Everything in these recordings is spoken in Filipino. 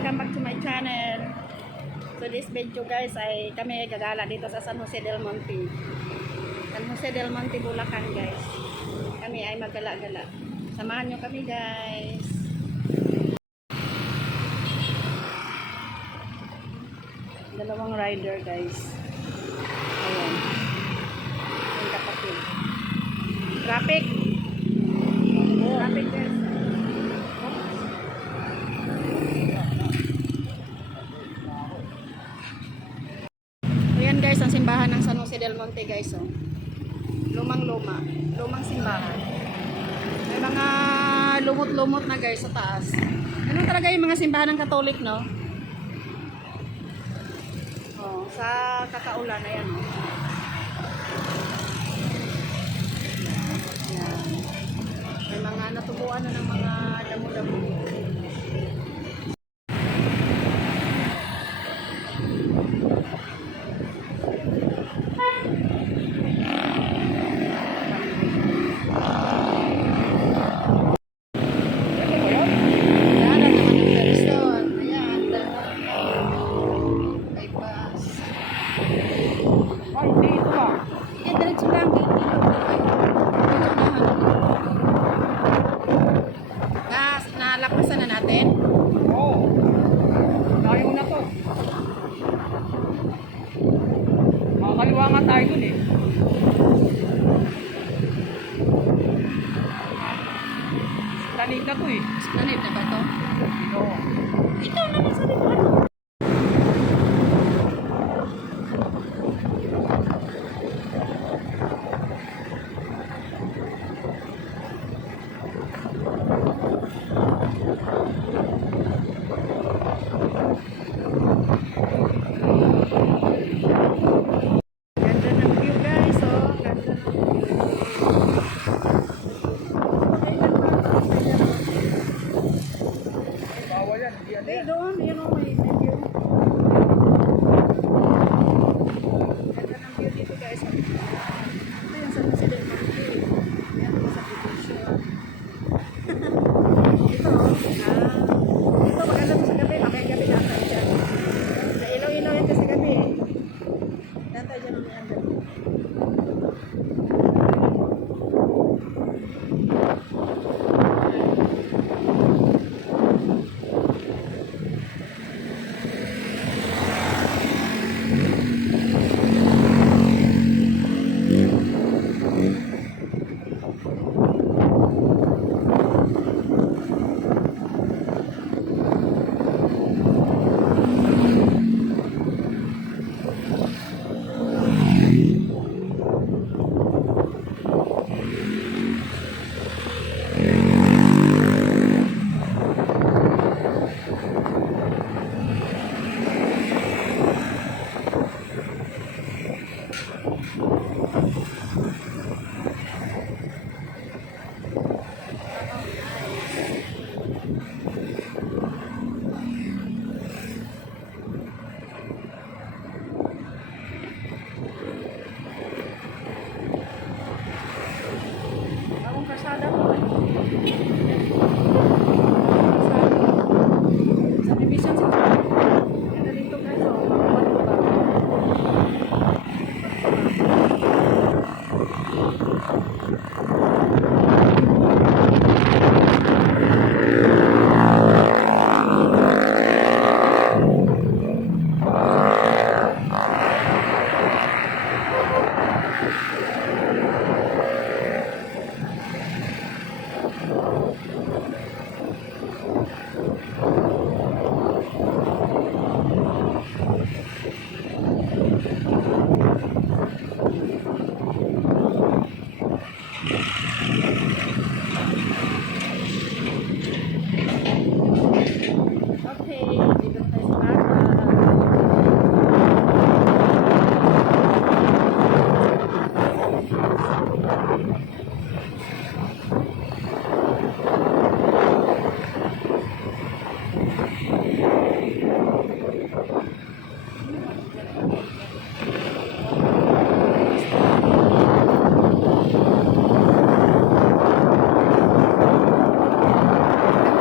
welcome back to my channel. So this video guys ay kami gagala dito sa San Jose del Monte. San Jose del Monte, Bulacan guys. Kami ay maggala-gala. Samahan nyo kami guys. Dalawang rider guys. Ayan. Yung kapatid. Traffic. Traffic guys. Ayan guys, ang simbahan ng San Jose del Monte guys. Oh. Lumang-luma. Lumang simbahan. May mga lumot-lumot na guys sa taas. Ganun talaga yung mga simbahan ng Katolik, no? Oh, sa kakaulan na yan. Oh. Yan. May mga natubuan na ng mga damo-damo. Nalapasan na natin? Oo. Tayo na to. Makakaliwa nga tayo dun eh. Planit na to eh. Planit na ba to? Oo. Ito naman sa likod. Ganda ng view guys, oh. Ganda ng Bawal yan. Hindi yan yan. doon, yun o, may view. Ganda ng view dito guys. Ito yung San Jose del Monte. Yan po sa Picture. Ito, ito maganda to sa gabi. Mamaya gabi natay dyan. Sa ilaw-ilaw yan kasi gabi eh. Natay dyan mamaya gabi. Akong kasada ko eh. Sa division sa ganda dito guys, oh. Okay, dito tayo sa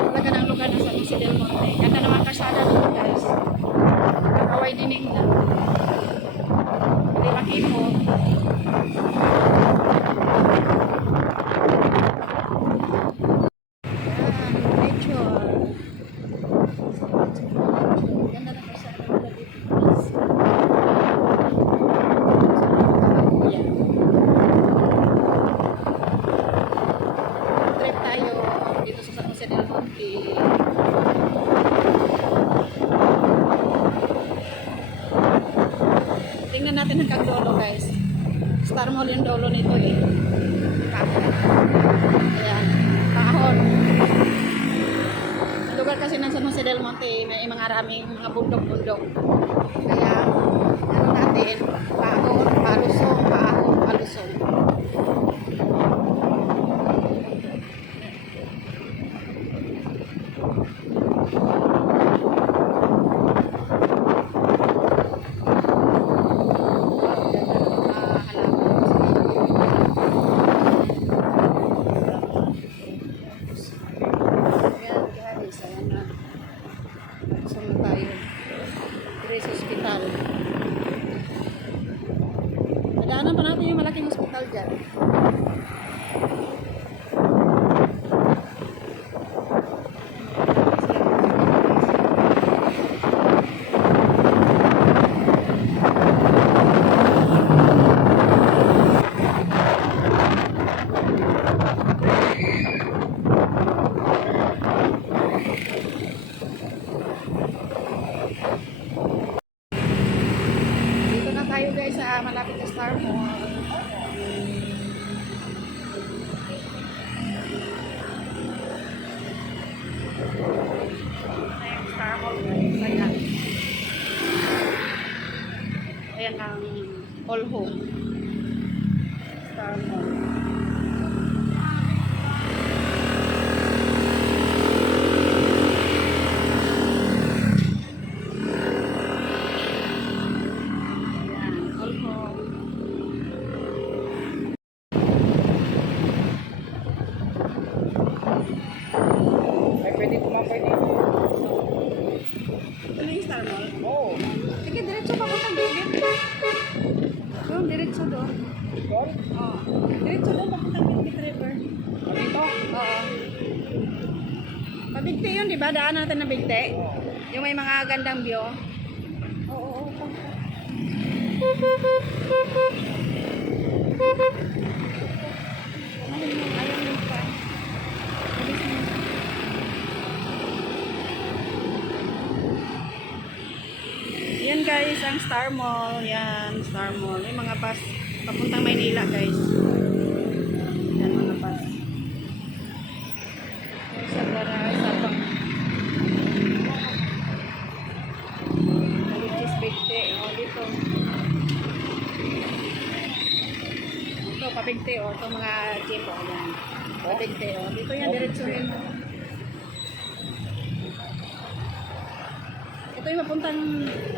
Talaga ng lugar ng San Jose del Monte. Ganda naman kasada dito guys. Kaway dining na. Hindi makipot. Yan, nature. Ganda na kasada nila dito guys. Yan. Trip tayo dito sa San Jose del Monte. Tingnan natin ang kagdolo guys. Star Mall yung dolo nito eh. Ayan. Kahon. Ang lugar kasi ng San Jose del Monte may mga raming mga bundok-bundok. Kaya ano natin, kahon, palusong, kahon, palusong. Hospital. Nadaanan pa natin yung malaking hospital dyan. Dito na tayo guys sa malapit sa Star Mall. Ayan, Star Mall guys. Ayan. Ayan ang all home. Star Mall. Ay, pwede tumambay dito. Ito na yung Star Mall. Oo. Sige, diretso pa punta bibit. Doon, diretso doon. Doon? Oo. Diretso doon, papunta Bibit River. Dito? Oo. Pabigti yun, di ba? Daan natin na Bigti. Yung may mga gandang view. Oo, oo. Ayun yung pa. Yan guys, ang Star Mall. Yan, Star Mall. May mga bus papuntang Maynila guys. Yan mga bus. Sa garay, sa pang Aligis Bigte. O, dito. Ito, pabigte. O, ito mga jeep. O, yan. Pabigte. O, dito yan, diretsuhin mo. Ito yung mapuntang,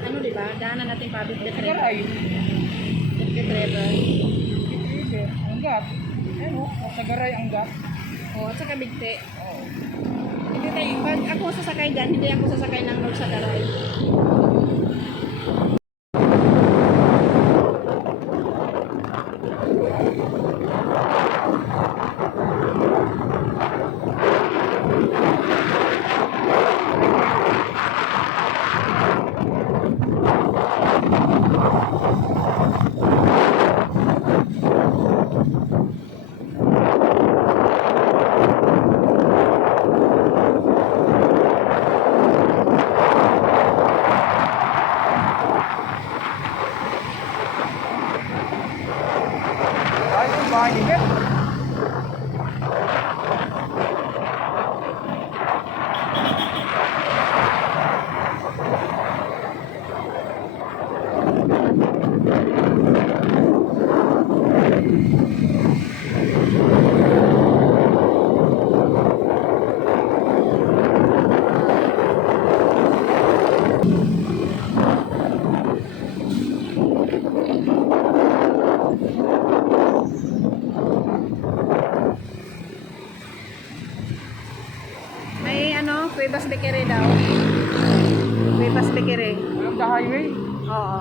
ano diba? Daanan natin pabigte. Tagaray. Bigte River. Sige, ang gat. Ano? Tagaray ang gat. O, at saka Bigte. Oo. Hindi tayo, pag ako sasakay dyan, hindi ako sasakay ng North Sagaray. Ay, yung bahay ni Bet. May ano, Cuevas Bakery daw. Bypass Pikiri. Along the highway. Oo.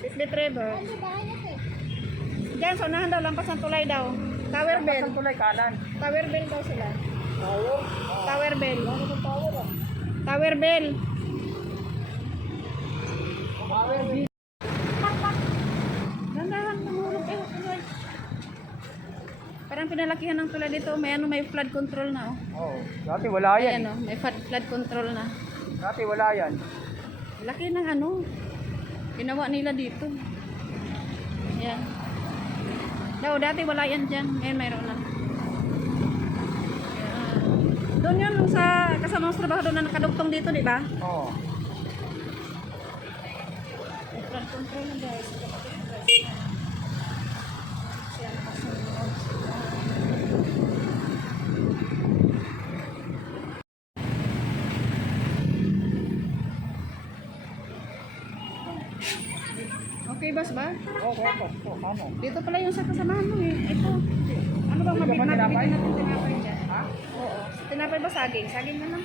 Bitbit River. Diyan, sa unahan daw, lampas ng tulay daw. Tower Bell. Ang tulay kanan. Tower Bell daw sila. Tower? Tower Bell. Ano ba tower ah? Tower Bell. Tower B. Dandahan, namulog eh. Tulay. Parang pinalakihan ng tulay dito. May ano, may flood control na oh. Oo. Dati wala yan. Ayan oh, may flood control na. Dati wala yan. Laki ng ano. Ginawa nila dito. Ayan. Daw, dati wala yan dyan. Ngayon mayroon na. Ayan. Doon yun sa kasama sa trabaho doon na nakadugtong dito, di ba? Oo. May flood control na guys. Ayan, nakasunod. Okay, boss ba? Okay, ito. Ano? Dito pala yung sa kasamahan mo eh. Ito. Ano bang Hindi ka ba mabibigyan tinapay? natin tinapay dyan? Ha? Oo. Tinapay ba saging? Saging na lang.